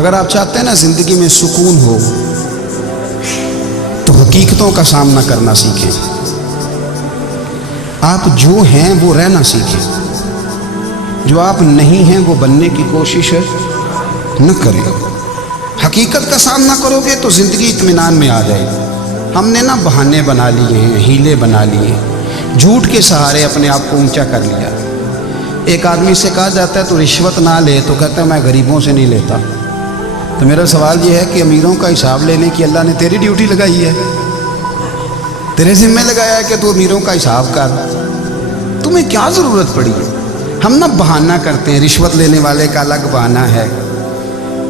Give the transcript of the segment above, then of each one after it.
اگر آپ چاہتے ہیں نا زندگی میں سکون ہو تو حقیقتوں کا سامنا کرنا سیکھیں. آپ جو ہیں وہ رہنا سیکھیں، جو آپ نہیں ہیں وہ بننے کی کوشش نہ کریں. حقیقت کا سامنا کرو گے تو زندگی اطمینان میں آ جائے گی. ہم نے نا بہانے بنا لیے ہیں، ہیلے بنا لیے ہیں، جھوٹ کے سہارے اپنے آپ کو اونچا کر لیا. ایک آدمی سے کہا جاتا ہے تو رشوت نہ لے، تو کہتا ہے میں غریبوں سے نہیں لیتا. تو میرا سوال یہ ہے کہ امیروں کا حساب لینے کی اللہ نے تیری ڈیوٹی لگائی ہے، تیرے ذمہ لگایا ہے کہ تو امیروں کا حساب کر. تمہیں کیا ضرورت پڑی ہے؟ ہم نا بہانہ کرتے ہیں، رشوت لینے والے کا الگ بہانہ ہے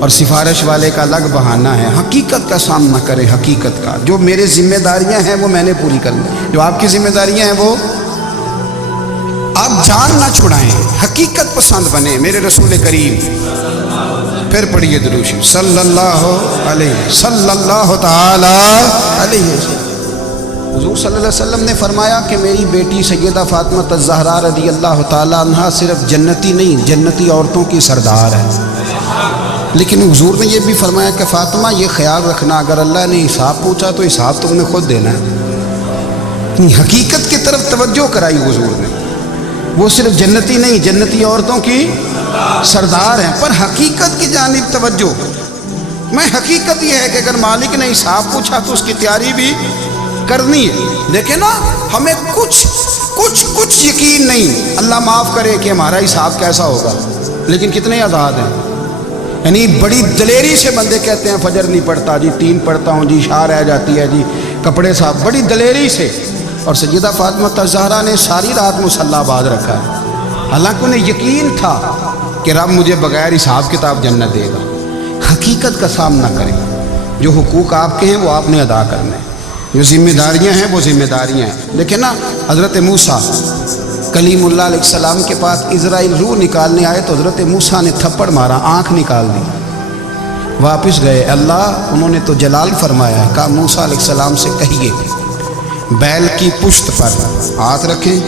اور سفارش والے کا الگ بہانہ ہے. حقیقت کا سامنا کریں. حقیقت کا جو میرے ذمہ داریاں ہیں وہ میں نے پوری کرنی، جو آپ کی ذمہ داریاں ہیں وہ آپ جان نہ چھڑائیں. حقیقت پسند بنے. میرے رسول کریم پھر پڑھیے درود شریف صلی اللہ تعالی علیہ وسلم. حضور صلی اللہ علیہ وسلم نے فرمایا کہ میری بیٹی سیدہ فاطمہ الزہرا رضی اللہ تعالی عنہا صرف جنتی نہیں، جنتی عورتوں کی سردار ہے. لیکن حضور نے یہ بھی فرمایا کہ فاطمہ یہ خیال رکھنا اگر اللہ نے حساب پوچھا تو حساب تم نے خود دینا ہے. حقیقت کی طرف توجہ کرائی حضور نے. وہ صرف جنتی نہیں، جنتی عورتوں کی سردار ہیں، پر حقیقت کی جانب توجہ. میں حقیقت یہ ہے کہ اگر مالک نے حساب پوچھا تو اس کی تیاری بھی کرنی ہے. دیکھیں نا ہمیں کچھ یقین نہیں. اللہ معاف کرے کہ ہمارا حساب کیسا ہوگا، لیکن کتنے آزاد ہیں. یعنی بڑی دلیری سے بندے کہتے ہیں فجر نہیں پڑھتا جی، 3 پڑھتا ہوں جی، شاہ رہ جاتی ہے جی، کپڑے صاحب، بڑی دلیری سے. اور سیدہ فاطمہ الزہرا نے ساری رات مصلی باز رکھا ہے، حالانکہ انہیں یقین تھا کہ رب مجھے بغیر حساب کتاب جنت دے گا. حقیقت کا سامنا کریں. جو حقوق آپ کے ہیں وہ آپ نے ادا کرنے ہیں، جو ذمہ داریاں ہیں وہ ذمہ داریاں ہیں. دیکھیں نا حضرت موسیٰ کلیم اللہ علیہ السلام کے پاس اسرائیل روح نکالنے آئے تو حضرت موسیٰ نے تھپڑ مارا، آنکھ نکال دی. واپس گئے. اللہ انہوں نے تو جلال فرمایا، کہا موسیٰ علیہ السلام سے کہیے بیل کی پشت پر ہاتھ رکھیں،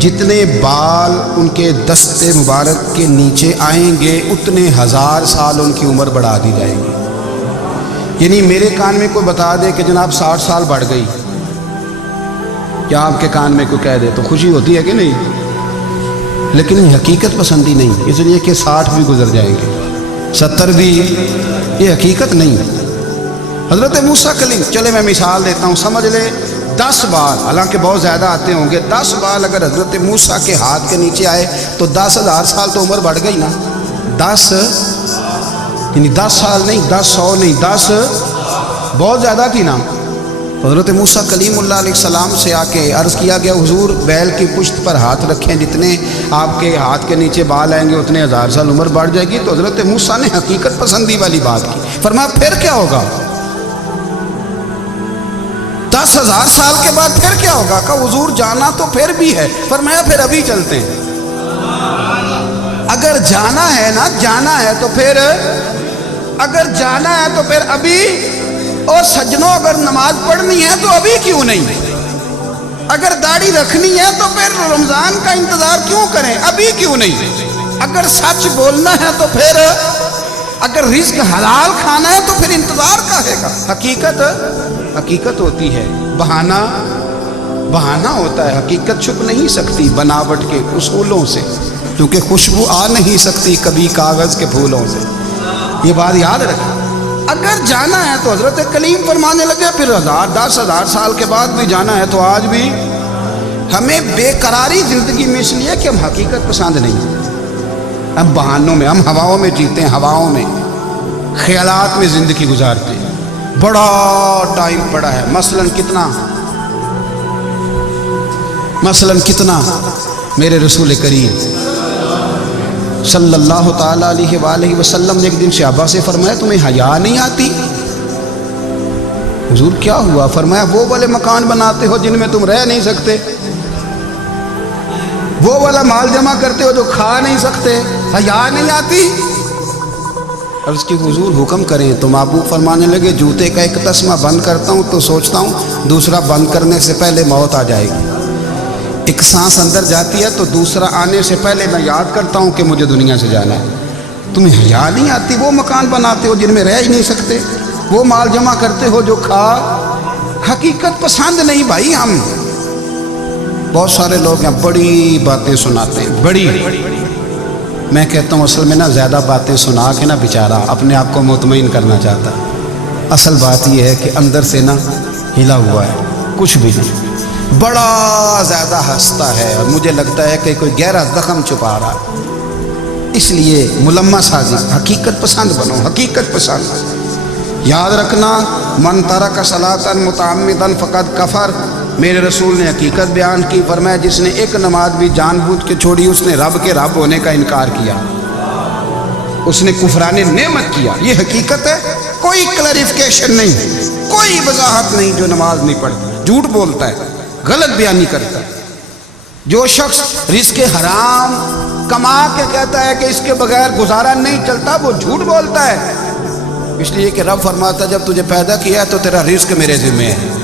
جتنے بال ان کے دست مبارک کے نیچے آئیں گے اتنے 1000 سال ان کی عمر بڑھا دی جائے گی. یعنی میرے کان میں کوئی بتا دے کہ جناب 60 سال بڑھ گئی، یا آپ کے کان میں کوئی کہہ دے تو خوشی ہوتی ہے کہ نہیں؟ لیکن حقیقت پسندی نہیں، اس لیے کہ 60 بھی گزر جائیں گے، 70 بھی. یہ حقیقت نہیں. حضرت موسیٰ کلیم، چلے میں مثال دیتا ہوں، سمجھ لے 10 بال، حالانکہ بہت زیادہ آتے ہوں گے، 10 بال اگر حضرت موسیٰ کے ہاتھ کے نیچے آئے تو 10,000 سال تو عمر بڑھ گئی نا. 10 یعنی 10 سال نہیں، 10 100 نہیں، 10 بہت زیادہ تھی نا. حضرت موسیٰ کلیم اللہ علیہ السلام سے آ کے عرض کیا گیا حضور بیل کی پشت پر ہاتھ رکھیں، جتنے آپ کے ہاتھ کے نیچے بال آئیں گے اتنے 1000 سال عمر بڑھ جائے گی. تو حضرت موسیٰ نے حقیقت پسندی والی بات کی. فرمایا پھر کیا ہوگا؟ 10,000 سال کے بعد پھر کیا ہوگا؟ کہا حضور جانا تو پھر بھی ہے. فرمایا پھر ابھی چلتے ہیں. اگر جانا ہے نا، جانا ہے تو پھر، اگر جانا ہے تو پھر ابھی. اور سجنوں اگر نماز پڑھنی ہے تو ابھی کیوں نہیں؟ اگر داڑھی رکھنی ہے تو پھر رمضان کا انتظار کیوں کریں؟ ابھی کیوں نہیں؟ اگر سچ بولنا ہے تو پھر، اگر رزق حلال کھانا ہے تو پھر انتظار کاہے گا؟ حقیقت ہوتی ہے، بہانہ ہوتا ہے. حقیقت چھپ نہیں سکتی بناوٹ کے اصولوں سے، کیونکہ خوشبو آ نہیں سکتی کبھی کاغذ کے پھولوں سے. یہ بات یاد رکھیں. اگر جانا ہے تو حضرت کلیم فرمانے لگے پھر 10,000 سال کے بعد بھی جانا ہے. تو آج بھی ہمیں بے قراری زندگی میں اس لیے کہ ہم حقیقت پسند نہیں ہیں. ہم بہانوں میں، ہم ہواؤں میں جیتے ہیں، ہواؤں میں، خیالات میں زندگی گزارتے ہیں. بڑا ٹائم پڑا ہے. مثلاً کتنا میرے رسول کریم صلی اللہ تعالیٰ علیہ وآلہ وسلم نے ایک دن صحابہ سے فرمایا تمہیں حیا نہیں آتی؟ حضور کیا ہوا؟ فرمایا وہ والے مکان بناتے ہو جن میں تم رہ نہیں سکتے، وہ والا مال جمع کرتے ہو جو کھا نہیں سکتے، حیا نہیں آتی؟ اور اس کی حضور حکم کریں تو محبوب فرمانے لگے جوتے کا ایک تسمہ بند کرتا ہوں تو سوچتا ہوں دوسرا بند کرنے سے پہلے موت آ جائے گی. ایک سانس اندر جاتی ہے تو دوسرا آنے سے پہلے میں یاد کرتا ہوں کہ مجھے دنیا سے جانا ہے. تمہیں حیا نہیں آتی؟ وہ مکان بناتے ہو جن میں رہ ہی نہیں سکتے، وہ مال جمع کرتے ہو جو کھا۔ حقیقت پسند نہیں بھائی ہم۔ بہت سارے لوگ ہیں بڑی باتیں سناتے ہیں، بڑی، میں کہتا ہوں اصل میں نا زیادہ باتیں سنا کے نا بیچارہ اپنے آپ کو مطمئن کرنا چاہتا ہے۔ اصل بات یہ ہے کہ اندر سے نا ہلا ہوا ہے، کچھ بھی نہیں، بڑا زیادہ ہنستا ہے اور مجھے لگتا ہے کہ کوئی گہرا زخم چھپا رہا ہے۔ اس لیے ملمہ سازی، حقیقت پسند بنو، حقیقت پسند۔ یاد رکھنا، من ترک صلاۃ متعمدا فقد کفر، میرے رسول نے حقیقت بیان کی، فرمایا جس نے ایک نماز بھی جان بوجھ کے چھوڑی اس نے رب کے رب ہونے کا انکار کیا، اس نے کفران نعمت کیا۔ یہ حقیقت ہے، کوئی کلیریفیکیشن نہیں، کوئی وضاحت نہیں۔ جو نماز نہیں پڑھتا، جھوٹ بولتا ہے، غلط بیانی کرتا ہے۔ جو شخص رزق حرام کما کے کہتا ہے کہ اس کے بغیر گزارا نہیں چلتا، وہ جھوٹ بولتا ہے۔ اس لیے کہ رب فرماتا ہے جب تجھے پیدا کیا ہے تو تیرا رزق میرے ذمہ ہے۔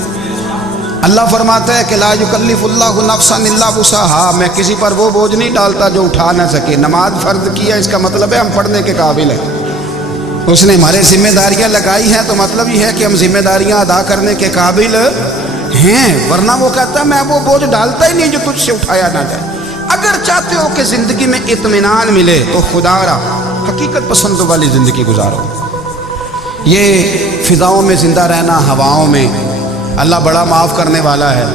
اللہ فرماتا ہے کہ لا یکلف اللہ نفسا الا وسعہا، میں کسی پر وہ بوجھ نہیں ڈالتا جو اٹھا نہ سکے۔ نماز فرض کیا، اس کا مطلب ہے ہم پڑھنے کے قابل ہیں۔ اس نے ہمارے ذمہ داریاں لگائی ہیں تو مطلب یہ ہے کہ ہم ذمہ داریاں ادا کرنے کے قابل ہیں، ورنہ وہ کہتا ہے میں وہ بوجھ ڈالتا ہی نہیں جو تجھ سے اٹھایا نہ جائے۔ اگر چاہتے ہو کہ زندگی میں اطمینان ملے تو خدا را حقیقت پسند والی زندگی گزارو۔ یہ فضاؤں میں زندہ رہنا، ہواؤں میں، اللہ بڑا معاف کرنے والا ہے،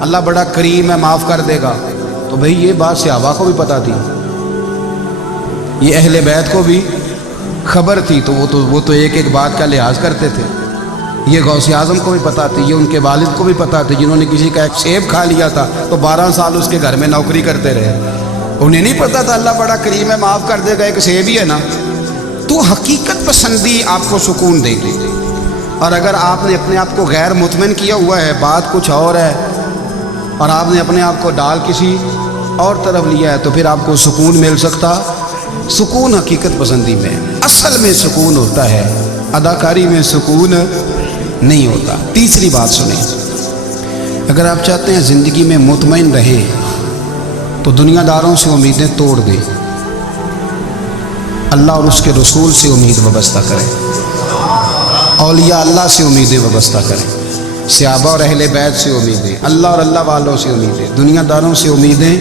اللہ بڑا کریم ہے، معاف کر دے گا، تو بھئی یہ بات صحابہ کو بھی پتہ تھی، یہ اہل بیت کو بھی خبر تھی، تو وہ تو ایک ایک بات کا لحاظ کرتے تھے۔ یہ غوث اعظم کو بھی پتہ تھی، یہ ان کے والد کو بھی پتہ تھی، جنہوں نے کسی کا ایک سیب کھا لیا تھا تو 12 سال اس کے گھر میں نوکری کرتے رہے، انہیں نہیں پتہ تھا اللہ بڑا کریم ہے، معاف کر دے گا، ایک سیب ہی ہے نا۔ تو حقیقت پسندی آپ کو سکون دے گی، اور اگر آپ نے اپنے آپ کو غیر مطمئن کیا ہوا ہے، بات کچھ اور ہے، اور آپ نے اپنے آپ کو ڈال کسی اور طرف لیا ہے، تو پھر آپ کو سکون مل سکتا؟ سکون حقیقت پسندی میں، اصل میں سکون ہوتا ہے، اداکاری میں سکون نہیں ہوتا۔ تیسری بات سنیں، اگر آپ چاہتے ہیں زندگی میں مطمئن رہیں تو دنیا داروں سے امیدیں توڑ دیں، اللہ اور اس کے رسول سے امید وابستہ کریں، اولیاء اللہ سے امیدیں وابستہ کریں، صحابہ اور اہل بیت سے امیدیں، اللہ اور اللہ والوں سے امیدیں، دنیا داروں سے امیدیں۔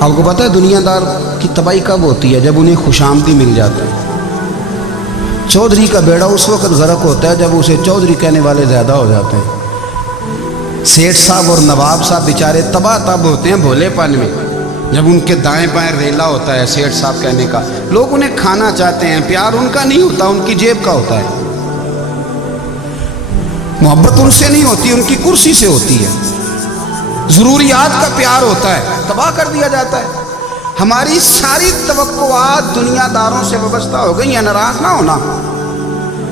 آپ کو پتہ ہے دنیا دار کی تباہی کب ہوتی ہے؟ جب انہیں خوش آمدی مل جاتا ہے۔ چودھری کا بیڑا اس وقت غرق ہوتا ہے جب اسے چودھری کہنے والے زیادہ ہو جاتے ہیں۔ سیٹھ صاحب اور نواب صاحب بیچارے تباہ تب ہوتے ہیں بھولے پن میں، جب ان کے دائیں بائیں ریلا ہوتا ہے سیٹھ صاحب کہنے کا، لوگ انہیں کھانا چاہتے ہیں، پیار ان کا نہیں ہوتا، ان کی جیب کا ہوتا ہے، محبت ان سے نہیں ہوتی، ان کی کرسی سے ہوتی ہے، ضروریات کا پیار ہوتا ہے، تباہ کر دیا جاتا ہے۔ ہماری ساری توقعات دنیا داروں سے وابستہ ہو گئی ہیں، ناراض نہ ہونا۔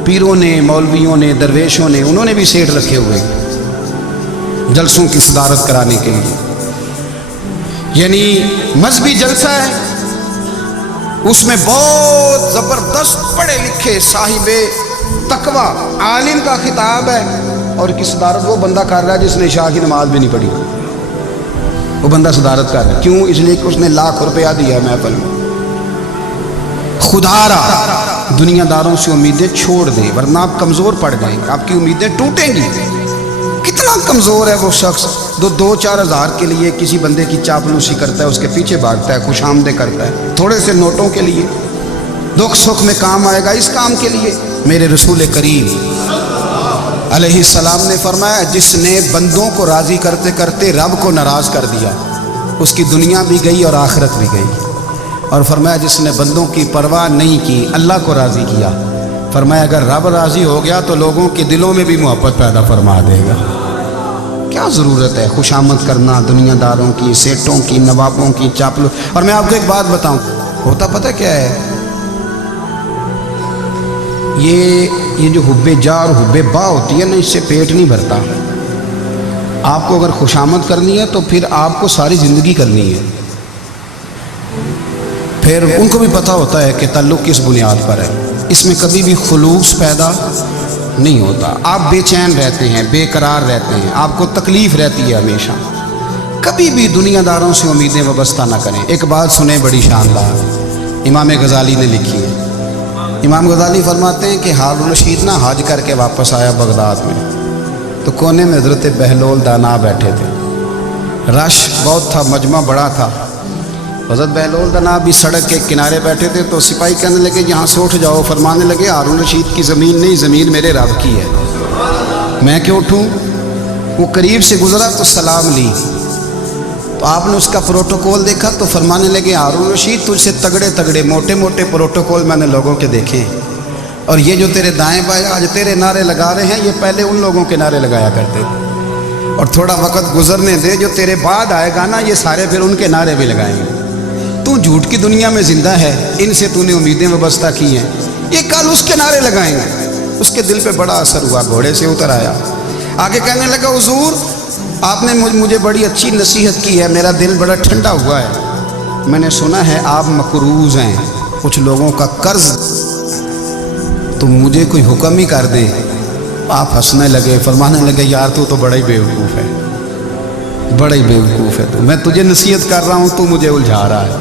پیروں نے، مولویوں نے، درویشوں نے، انہوں نے بھی سیٹ رکھے ہوئے جلسوں کی صدارت کرانے کے لیے، یعنی مذہبی جلسہ ہے، اس میں بہت زبردست پڑھے لکھے صاحب تقوی عالم کا خطاب ہے، اور کی صدارت وہ بندہ کر رہا ہے جس نے عشاء کی نماز بھی نہیں پڑھی، وہ بندہ صدارت کر رہا ہے۔ کیوں؟ اس لیے کہ اس نے لاکھ روپیہ دیا محفل میں۔ خدا را دنیا داروں سے امیدیں چھوڑ دیں، ورنہ آپ کمزور پڑ جائیں گے، آپ کی امیدیں ٹوٹیں گی۔ کتنا کمزور ہے وہ شخص جو 2-4 ہزار کے لیے کسی بندے کی چاپلوسی کرتا ہے، اس کے پیچھے بھاگتا ہے، خوش آمدیں کرتا ہے، تھوڑے سے نوٹوں کے لیے، دکھ سکھ میں کام آئے گا اس کام کے لیے۔ میرے رسول کریم علیہ السلام نے فرمایا جس نے بندوں کو راضی کرتے کرتے رب کو ناراض کر دیا، اس کی دنیا بھی گئی اور آخرت بھی گئی، اور فرمایا جس نے بندوں کی پرواہ نہیں کی، اللہ کو راضی کیا، فرمایا اگر رب راضی ہو گیا تو لوگوں کے دلوں میں بھی محبت پیدا فرما دے گا۔ کیا ضرورت ہے خوشامد کرنا دنیا داروں کی، سیٹوں کی، نوابوں کی، چاپلو۔ اور میں آپ کو ایک بات بتاؤں، ہوتا پتہ کیا ہے، یہ جو حب جا اور حب با ہوتی ہے نا، اس سے پیٹ نہیں بھرتا۔ آپ کو اگر خوشامد کرنی ہے تو پھر آپ کو ساری زندگی کرنی ہے، پھر ان کو بھی پتہ ہوتا ہے کہ تعلق کس بنیاد پر ہے، اس میں کبھی بھی خلوص پیدا نہیں ہوتا۔ آپ بے چین رہتے ہیں، بے قرار رہتے ہیں، آپ کو تکلیف رہتی ہے ہمیشہ، کبھی بھی دنیا داروں سے امیدیں وابستہ نہ کریں۔ ایک بات سنیں بڑی شاندار، امام غزالی نے لکھی ہے۔ امام غزالی فرماتے ہیں کہ ہارون رشید نہ حج کر کے واپس آیا بغداد میں، تو کونے میں حضرت بہلول دانا بیٹھے تھے، رش بہت تھا، مجمع بڑا تھا۔ حضرت بہلول دانا بھی سڑک کے کنارے بیٹھے تھے، تو سپاہی کہنے لگے یہاں سے اٹھ جاؤ، فرمانے لگے ہارون رشید کی زمین نہیں، زمین میرے رب کی ہے، میں کیوں اٹھوں؟ وہ قریب سے گزرا تو سلام لی، تو آپ نے اس کا پروٹوکول دیکھا تو فرمانے لگے ہارون رشید تجھ سے تگڑے تگڑے موٹے موٹے پروٹوکول میں نے لوگوں کے دیکھے ہیں، اور یہ جو تیرے دائیں بائیں آج تیرے نعرے لگا رہے ہیں یہ پہلے ان لوگوں کے نعرے لگایا کرتے تھے، اور تھوڑا وقت گزرنے دے، جو تیرے بعد آئے گا نا یہ سارے پھر ان کے نعرے بھی لگائیں گے۔ تو جھوٹ کی دنیا میں زندہ ہے، ان سے تو نے امیدیں وابستہ کی ہیں، یہ کل اس کے نعرے لگائیں گے۔ اس کے دل پہ بڑا اثر ہوا، گھوڑے سے اتر آیا، آگے کہنے لگا حضور آپ نے مجھے بڑی اچھی نصیحت کی ہے، میرا دل بڑا ٹھنڈا ہوا ہے، میں نے سنا ہے آپ مقروض ہیں، کچھ لوگوں کا قرض، تو مجھے کوئی حکم ہی کر دیں۔ آپ ہنسنے لگے، فرمانے لگے یار تو بڑا ہی بیوقوف ہے، بڑا ہی بیوقوف ہے، تو میں تجھے نصیحت کر رہا ہوں تو مجھے الجھا رہا ہے،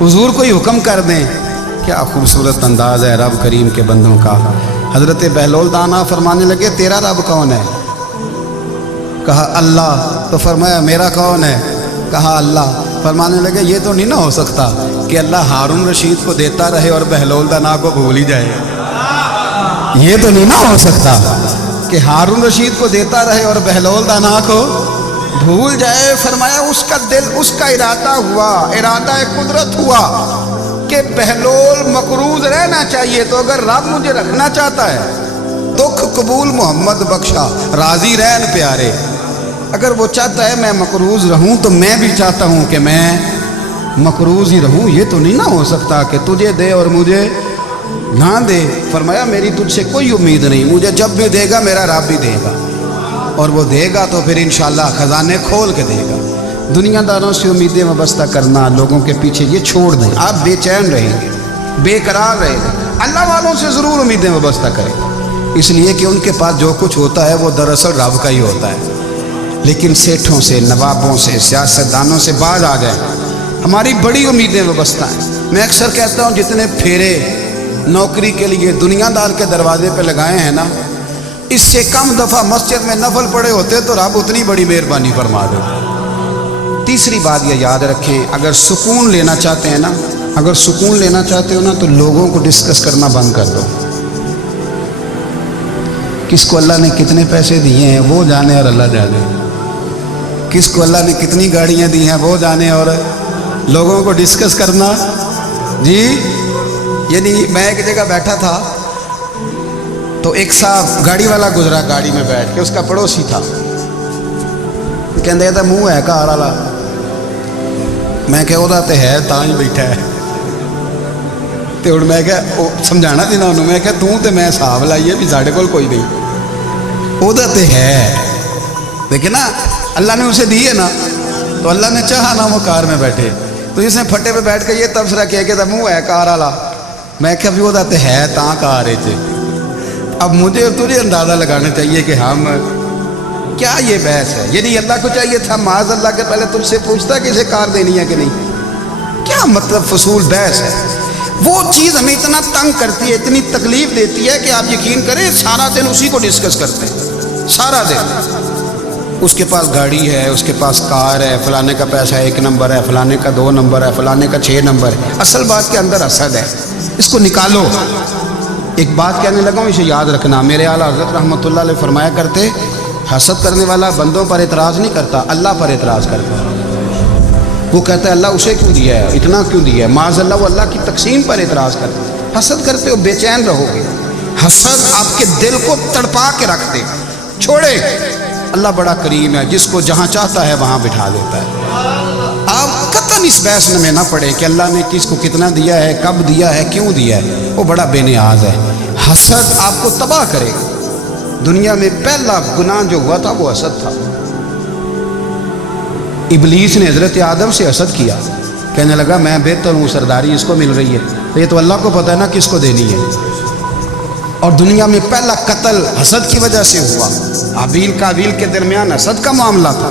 حضور کوئی حکم کر دیں۔ کیا خوبصورت انداز ہے رب کریم کے بندوں کا۔ حضرت بہلول دانا فرمانے لگے تیرا رب کون ہے؟ کہا اللہ، تو فرمایا میرا کون ہے؟ کہا اللہ۔ فرمانے لگے یہ تو نہیں نہ ہو سکتا کہ اللہ ہارون رشید کو دیتا رہے اور بہلول دانا کو بھول ہی جائے، یہ تو نہیں نہ ہو سکتا کہ ہارون رشید کو دیتا رہے اور بہلول دانا کو بھول جائے۔ فرمایا اس کا دل، اس کا ارادہ ہوا، ارادہ قدرت ہوا کہ بہلول مقروض رہنا چاہیے، تو اگر رب مجھے رکھنا چاہتا ہے، دکھ قبول محمد بخشا راضی رہن پیارے، اگر وہ چاہتا ہے میں مقروض رہوں تو میں بھی چاہتا ہوں کہ میں مقروض ہی رہوں، یہ تو نہیں نہ ہو سکتا کہ تجھے دے اور مجھے نہ دے۔ فرمایا میری تجھ سے کوئی امید نہیں، مجھے جب بھی دے گا میرا رب بھی دے گا، اور وہ دے گا تو پھر انشاءاللہ خزانے کھول کے دے گا۔ دنیا داروں سے امیدیں وابستہ کرنا، لوگوں کے پیچھے، یہ چھوڑ دیں، آپ بے چین رہیں گے، بے قرار رہیں گے۔ اللہ والوں سے ضرور امیدیں وابستہ کریں، اس لیے کہ ان کے پاس جو کچھ ہوتا ہے وہ دراصل رب کا ہی ہوتا ہے، لیکن سیٹھوں سے، نوابوں سے، سیاستدانوں سے باز آ جائیں۔ ہماری بڑی امیدیں وابستہ ہیں۔ میں اکثر کہتا ہوں جتنے پھیرے نوکری کے لیے دنیا دار کے دروازے پہ لگائے ہیں نا، اس سے کم دفعہ مسجد میں نفل پڑے ہوتے تو رب اتنی بڑی مہربانی فرما دیتا۔ تیسری بات یہ یاد رکھیں، اگر سکون لینا چاہتے ہیں نا، اگر سکون لینا چاہتے ہو نا تو لوگوں کو ڈسکس کرنا بند کر دو۔ کس کو اللہ نے کتنے پیسے دیے ہیں وہ جانے اور اللہ جانے، کس کو اللہ نے کتنی گاڑیاں دی ہیں وہ جانے، اور لوگوں کو ڈسکس کرنا جی۔ یعنی میں ایک جگہ بیٹھا تھا تو ایک صاحب گاڑی والا گزرا، گاڑی میں بیٹھ کے، اس کا پڑوسی تھا، کہندے تھا منہ ہے کار والا، میں کہ وہ تے ہے تاں ہی بیٹھا ہے، تو ہن میں کہ سمجھانا سی نا انہوں، میں کہ توں تے میں حساب لائیے بھی ساڈے کول کوئی نہیں، وہ تے ہے، لیکن نا اللہ نے اسے دی ہے نا، تو اللہ نے چاہا نا وہ کار میں بیٹھے، تو اس نے پھٹے پہ بیٹھ کے یہ تبصرہ کیا کہ منہ ہے کار والا، میں کہ بھی وہ تے ہے تاں کار ہے تھے۔ اب مجھے تجھے اندازہ لگانا چاہیے کہ ہم کیا یہ بحث ہے، یعنی اللہ کو چاہیے تھا معاذ اللہ کے پہلے تجھ سے پوچھتا کہ اسے کار دینی ہے کہ نہیں، کیا مطلب فضول بحث ہے۔ وہ چیز ہمیں اتنا تنگ کرتی ہے، اتنی تکلیف دیتی ہے کہ آپ یقین کریں سارا دن اسی کو ڈسکس کرتے ہیں، سارا دن اس کے پاس گاڑی ہے، اس کے پاس کار ہے، فلانے کا پیسہ 1 نمبر ہے، فلانے کا 2 نمبر ہے، فلانے کا 6 نمبر ہے، اصل بات کے اندر حسد ہے، اس کو نکالو۔ ایک بات کہنے لگا ہوں، اسے یاد رکھنا، میرے اعلیٰ حضرت رحمۃ اللہ علیہ فرمایا کرتے، حسد کرنے والا بندوں پر اعتراض نہیں کرتا، اللہ پر اعتراض کرتا ہے۔ وہ کہتا ہے اللہ اسے کیوں دیا ہے، اتنا کیوں دیا ہے، معاذ اللہ وہ اللہ کی تقسیم پر اعتراض کرتا ہے۔ حسد کرتے ہو بے چین رہو گے، حسد آپ کے دل کو تڑپا کے رکھ دے، چھوڑے۔ اللہ بڑا کریم ہے، جس کو جہاں چاہتا ہے وہاں بٹھا دیتا ہے۔ آپ قطعاً اس بحث میں نہ پڑے کہ اللہ نے کس کو کتنا دیا ہے، کب دیا ہے، کیوں دیا ہے، وہ بڑا بے نیاز ہے۔ حسد آپ کو تباہ کرے گا۔ دنیا میں پہلا گناہ جو ہوا تھا وہ حسد تھا۔ ابلیس نے حضرت آدم سے حسد کیا، کہنے لگا میں بہتر ہوں، سرداری اس کو مل رہی ہے، تو یہ تو اللہ کو پتہ ہے نا کس کو دینی ہے۔ اور دنیا میں پہلا قتل حسد کی وجہ سے ہوا، حابیل قابیل کے درمیان حسد کا معاملہ تھا۔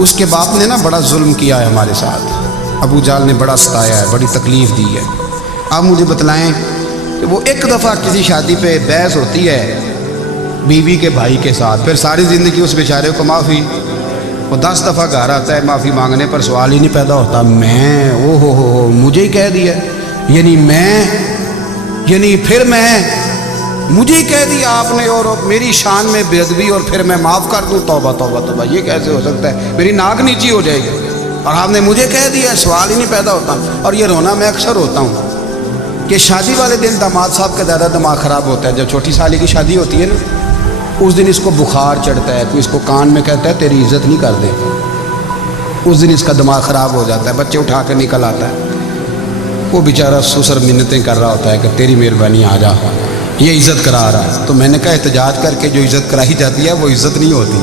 اس کے باپ نے نا بڑا ظلم کیا ہے ہمارے ساتھ، ابو جال نے بڑا ستایا ہے، بڑی تکلیف دی ہے۔ آپ مجھے بتلائیں کہ وہ ایک دفعہ کسی شادی پہ بحث ہوتی ہے بیوی کے بھائی کے ساتھ، پھر ساری زندگی اس بیچارے کو معافی، وہ 10 دفعہ گھر آتا ہے معافی مانگنے پر سوال ہی نہیں پیدا ہوتا، میں او ہو مجھے ہی کہہ دیا، پھر مجھے ہی کہہ دیا آپ نے، اور میری شان میں بے ادبی، اور پھر میں معاف کر دوں؟ توبہ توبہ توبہ، یہ کیسے ہو سکتا ہے؟ میری ناک نیچی ہو جائے گی، اور آپ نے مجھے کہہ دیا، سوال ہی نہیں پیدا ہوتا۔ اور یہ رونا میں اکثر ہوتا ہوں کہ شادی والے دن داماد صاحب کا زیادہ دماغ خراب ہوتا ہے، جب چھوٹی سالی کی شادی ہوتی ہے نا، اس دن اس کو بخار چڑھتا ہے، کوئی اس کو کان میں کہتا ہے تیری عزت نہیں کرتے، اس دن اس کا دماغ خراب ہو جاتا ہے، بچے اٹھا کے نکل آتا ہے، وہ بیچارہ سسر منتیں کر رہا ہوتا ہے کہ تیری مہربانی آ جا، یہ عزت کرا رہا ہے۔ تو میں نے کہا احتجاج کر کے جو عزت کرائی جاتی ہے وہ عزت نہیں ہوتی۔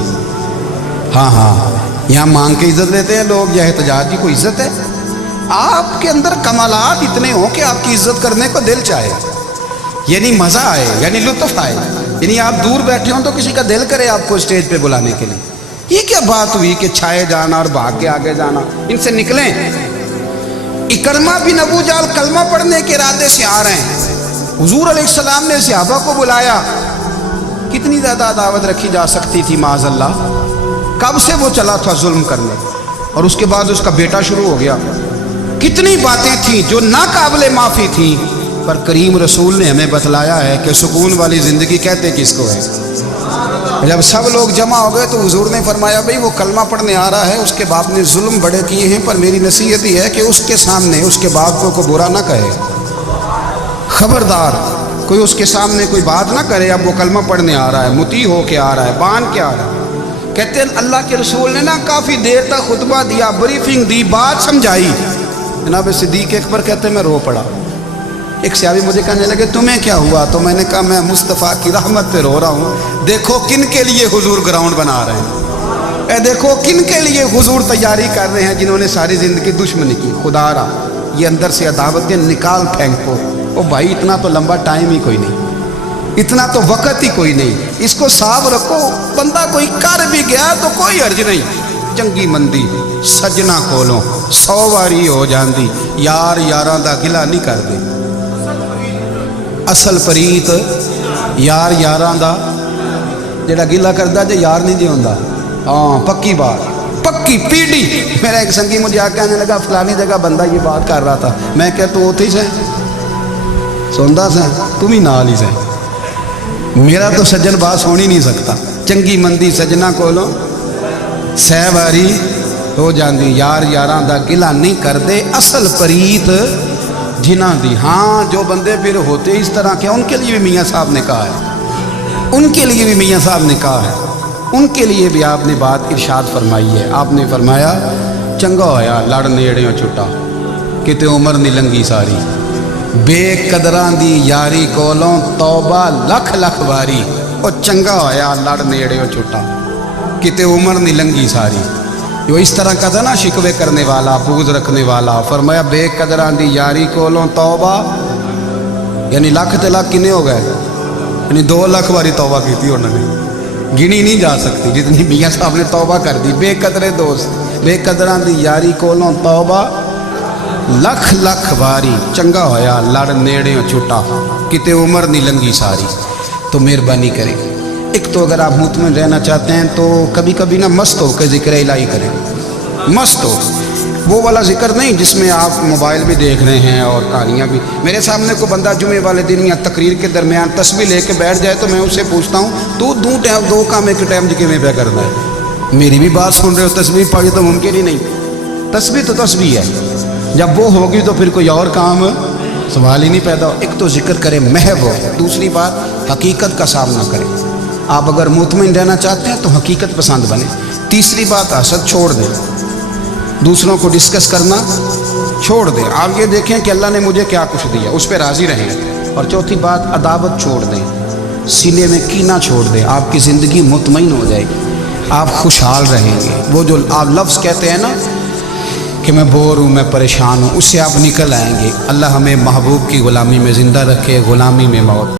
ہاں یہاں مانگ کے عزت لیتے ہیں لوگ، یا احتجاج کی کوئی عزت ہے؟ آپ کے اندر کمالات اتنے ہوں کہ آپ کی عزت کرنے کو دل چاہے، یعنی مزہ آئے، یعنی لطف آئے، یعنی آپ دور بیٹھے ہوں تو کسی کا دل کرے آپ کو اسٹیج پہ بلانے کے لیے۔ یہ کیا بات ہوئی کہ چھائے جانا اور بھاگ کے آگے جانا؟ ان سے نکلیں۔ اکرمہ بن ابو جال کلمہ پڑھنے کے ارادے سے آ رہے ہیں، حضور علیہ السلام نے صحابہ کو بلایا، کتنی زیادہ دعوت رکھی جا سکتی تھی معاذ اللہ، کب سے وہ چلا تھا ظلم کرنے، اور اس کے بعد اس کا بیٹا شروع ہو گیا، کتنی باتیں تھیں جو ناقابل معافی تھیں، پر کریم رسول نے ہمیں بتلایا ہے کہ سکون والی زندگی کہتے کس کو ہے۔ جب سب لوگ جمع ہو گئے تو حضور نے فرمایا بھئی وہ کلمہ پڑھنے آ رہا ہے، اس کے باپ نے ظلم بڑے کیے ہیں، پر میری نصیحت یہ ہے کہ اس کے سامنے اس کے باپ کو برا نہ کہے، خبردار کوئی اس کے سامنے کوئی بات نہ کرے، اب وہ کلمہ پڑھنے آ رہا ہے، مطیع ہو کے آ رہا ہے، بان کے آ رہا ہے۔ کہتے ہیں اللہ کے رسول نے نا کافی دیر تک خطبہ دیا، بریفنگ دی، بات سمجھائی، جناب صدیق اکبر کہتے ہیں میں رو پڑا۔ ایک صحابی مجھے کہنے لگے تمہیں کیا ہوا؟ تو میں نے کہا میں مصطفیٰ کی رحمت پہ رو رہا ہوں، دیکھو کن کے لیے حضور گراؤنڈ بنا رہے ہیں، دیکھو کن کے لیے حضور تیاری کر رہے ہیں، جنہوں نے ساری زندگی دشمنی کی۔ خدا را یہ اندر سے عداوتیں نکال پھینکو، او بھائی اتنا تو لمبا ٹائم ہی کوئی نہیں، اتنا تو وقت ہی کوئی نہیں، اس کو صاف رکھو، بندہ کوئی کر بھی گیا تو کوئی حرج نہیں۔ چنگی مندی سجنا کولوں 100 واری ہو جاندی، یار یاراں دا گلا نہیں کر دے، اصل پریت یار یاراں دا جڑا گلا کردا جے یار نہیں جے ہوندا۔ ہاں پکی بات، پکی پیڑی۔ میرا ایک سنگی مجھے آ کے کہنے لگا فلانی جگہ بندہ یہ بات کر رہا تھا، میں کہ تو اوتھے ہی سے سندا سا، تم ہی نال ہی سے، میرا تو سجن بات ہو ہی نہیں سکتا۔ چنگی مندی سجنا کولوں 100 واری ہو جاندی، یار یاراں دا گلا نہیں کردے، اصل پریت جنہ دی۔ ہاں جو بندے پھر ہوتے اس طرح کے، ان کے لیے بھی میاں صاحب نے کہا ہے، ان کے لیے بھی میاں صاحب نے کہا ہے، ان کے لیے بھی آپ نے بات ارشاد فرمائی ہے۔ آپ نے فرمایا چنگا ہویا لڑ نیڑیوں چھٹا، کتے عمر نہیں لنگی ساری، بے قدران دی یاری کولوں توبہ لکھ لکھ واری، او چنگا ہویا لڑ نیڑیوں چھٹا، کتے عمر نہیں لنگی ساری۔ جو اس طرح کا تھا نا شکوے کرنے والا، بغض رکھنے والا، فرمایا بے قدران دی یاری کولوں توبہ، یعنی لاکھ تے لاکھ کنے ہو گئے، یعنی 2 لاکھ واری توبہ کی تھی انہوں نے، گنی نہیں جا سکتی جتنی میاں صاحب نے توبہ کر دی۔ بے قدرے دوست، بے قدران دی یاری کولوں توبہ لکھ لکھ واری، چنگا ہویا لڑ نیڑیوں چھٹا، کتے عمر نہیں لنگی ساری۔ تو مہربانی کریں، ایک تو اگر آپ مطمئن رہنا چاہتے ہیں تو کبھی کبھی نا مست ہو کے ذکر الہی کریں، مست ہو، وہ والا ذکر نہیں جس میں آپ موبائل بھی دیکھ رہے ہیں اور کہانیاں بھی۔ میرے سامنے کو بندہ جمعے والے دن یا تقریر کے درمیان تسبیح لے کے بیٹھ جائے تو میں اس سے پوچھتا ہوں تو دو کام ایک ٹائم کیویں پہ کرنا ہے؟ میری بھی بات سن رہے ہو، تسبیح پڑھی تو ممکن ہی نہیں، تسبیح تو تسبیح ہے، جب وہ ہوگی تو پھر کوئی اور کام سوال ہی نہیں پیدا ہو۔ ایک تو ذکر کرے محو ہو، دوسری بات حقیقت کا سامنا کرے۔ آپ اگر مطمئن رہنا چاہتے ہیں تو حقیقت پسند بنے۔ تیسری بات حسد چھوڑ دیں، دوسروں کو ڈسکس کرنا چھوڑ دیں، آپ یہ دیکھیں کہ اللہ نے مجھے کیا کچھ دیا، اس پہ راضی رہیں۔ اور چوتھی بات عداوت چھوڑ دیں، سینے میں کینہ چھوڑ دیں، آپ کی زندگی مطمئن ہو جائے گی، آپ خوشحال رہیں گے۔ وہ جو آپ لفظ کہتے ہیں نا کہ میں بور ہوں، میں پریشان ہوں، اس سے آپ نکل آئیں گے۔ اللہ ہمیں محبوب کی غلامی میں زندہ رکھے، غلامی میں موت